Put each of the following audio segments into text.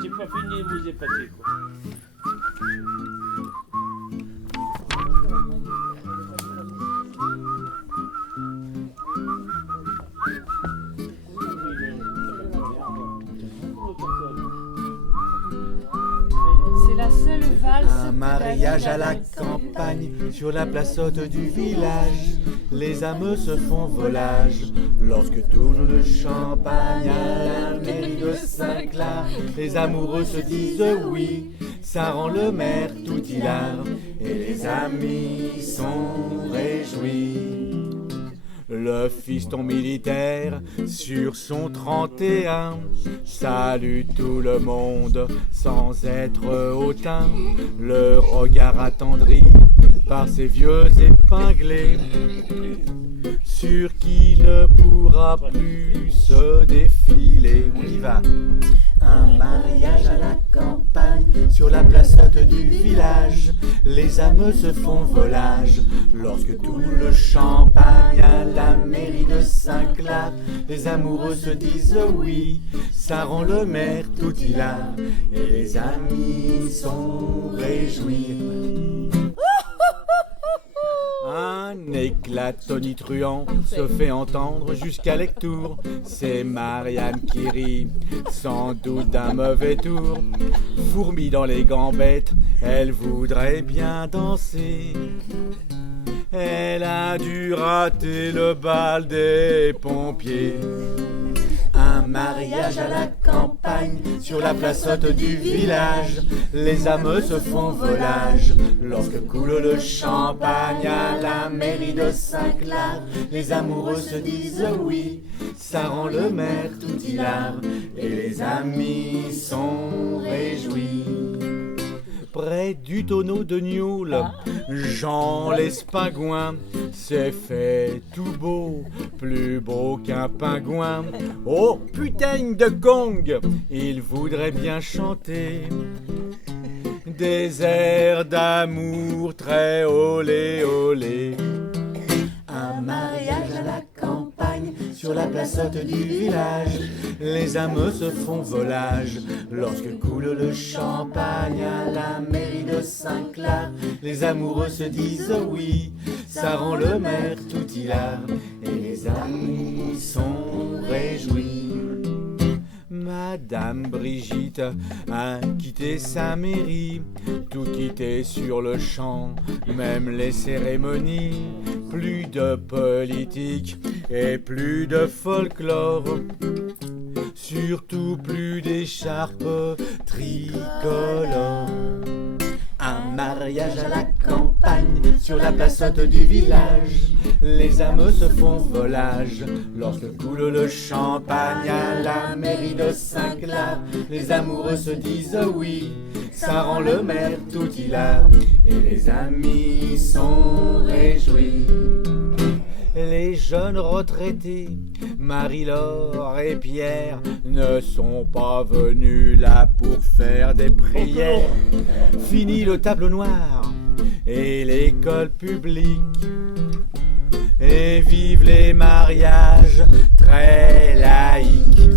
J'ai pas fini de vous épater, quoi. C'est la seule valse. Un mariage à la campagne, sur la place haute du village. Les âmes se font volage lorsque tourne le champagne à la mairie de Saint-Clar. Les amoureux se disent oui, ça rend le maire tout hilar et les amis sont réjouis. Le fiston militaire sur son 31 salue tout le monde sans être hautain. Le regard attendri par ses vieux épinglés, sûr qu'il ne pourra plus se défiler. On y va. Un mariage à la campagne, sur la place haute du village. Les âmes se font volage lorsque tout le champagne à la mairie de Saint-Clar. Les amoureux se disent oui, ça rend le maire tout hilar et les amis sont réjouis. Un éclat tonitruant se fait entendre jusqu'à Lectoure. C'est Marianne qui rit, sans doute d'un mauvais tour. Fourmi dans les gambettes, elle voudrait bien danser. Elle a dû rater le bal des pompiers. Un mariage à la campagne, sur la place haute du village. Les âmes se font volage lorsque coule le champagne à la mairie de Saint-Clar. Les amoureux se disent oui, ça rend le maire tout hilar et les amis sont réjouis. Près du tonneau de Nioul, Jean l'Espingouin s'est fait tout beau, plus beau qu'un pingouin. Oh putain de gong, il voudrait bien chanter des airs d'amour très olé olé. Un mariage à la campagne, sur la place haute du village. Les âmes se font volage lorsque coule le champagne à la mairie de Saint-Clar. Les amoureux se disent oui, ça rend le maire tout hilar et les amis sont réjouis. Madame Brigitte a quitté sa mairie, tout quitté sur le champ, même les cérémonies. Plus de politique et plus de folklore, surtout plus d'écharpes tricolores. Un mariage à la campagne, sur la place haute du village. Les âmes se font volage lorsque coule le champagne à la mairie de Saint-Clar. Les amoureux se disent oui, ça rend le maire tout hilar et les amis sont réjouis. Les jeunes retraités, Marie-Laure et Pierre, ne sont pas venus là pour faire des prières. Fini le tableau noir et l'école publique, et vive les mariages très laïques.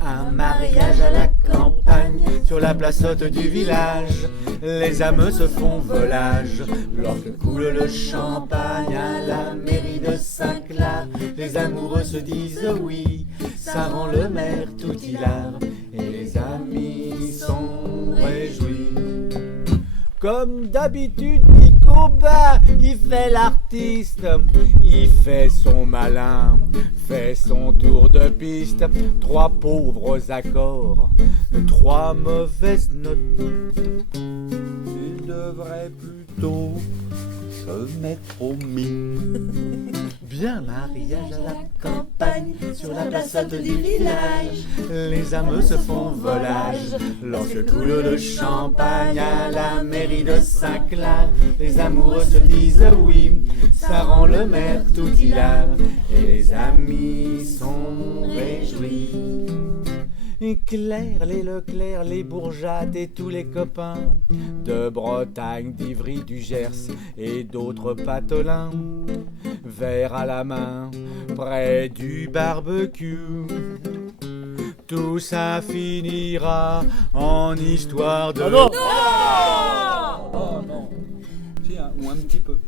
Un mariage à la campagne, sur la place haute du village. Les âmes se font volage lorsque coule le champagne à la mairie de Saint-Clar. Les amoureux se disent oui, ça rend le maire tout hilar et les amis sont réjouis. Comme d'habitude, Nicolas, il fait l'artiste, il fait son malin, fait son tour de piste. 3 pauvres accords, 3 mauvaises notes. Il devrait plutôt se mettre au mi. Bien mariage à la campagne, sur la place haute du village. Les âmes se font volage lorsque coule le champagne à la mairie de Saint-Clar. Les amoureux se disent oui, ça rend le maire tout hilar et les amis sont réjouis. Claire, les Leclerc, les Bourgeat et tous les copains de Bretagne, d'Ivry, du Gers et d'autres patelins, verre à la main, près du barbecue. tout ça finira en histoire de... Ah non. Oh non. Si, ou un petit peu.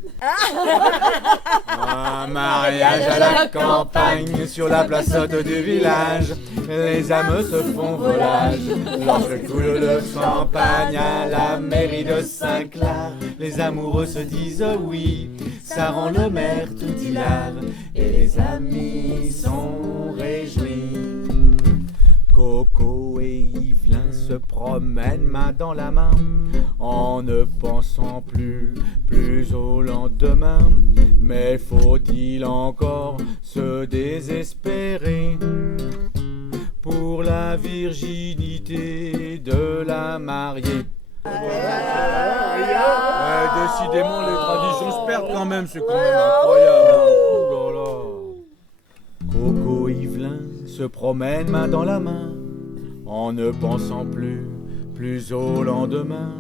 Un mariage à la campagne, sur la place haute du village, les âmes se font volage. Lorsque coule le champagne à la mairie de Saint-Clar, les amoureux se disent oui, ça rend le maire tout hilar, et les amis sont réjouis. Coco et Yvelin se promènent main dans la main, en ne pensant plus au lendemain. Mais faut-il encore se désespérer pour la virginité de la mariée? Ouais, décidément les traditions se perdent quand même, c'est quand même incroyable. Oh là là. Coco et Yvelin se promènent main dans la main, en ne pensant plus au lendemain.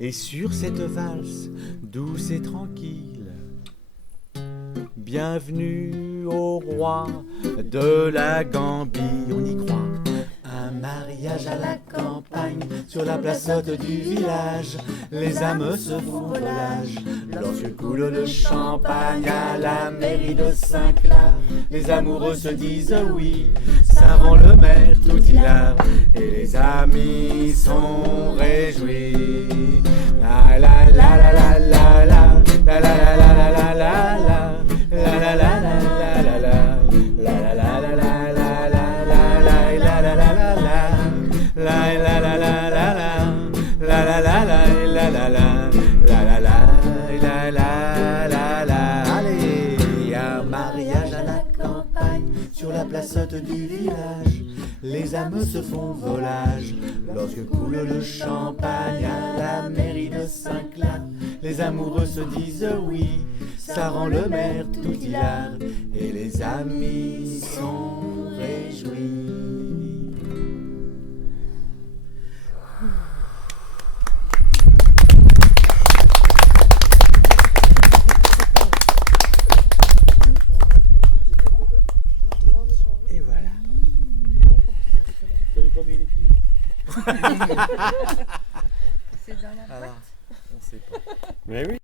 Et sur cette valse douce et tranquille, bienvenue au roi de la Gambie, on y croit. Un mariage à la campagne, sur la place haute du village, les âmes se font volage. Lorsque coule le champagne à la mairie de Saint-Clar, les amoureux se disent oui, ça rend le maire tout hilar, et les amis sont réjouis. La la la la la la la la la la la la la la la la la place haute du village, les âmes se font volage. Lorsque coule le champagne à la mairie de Saint-Clar, les amoureux se disent oui, ça rend le maire tout hilar, et les amis sont réjouis. Pas mis les pieds. C'est dans la boîte. On sait pas. Mais oui.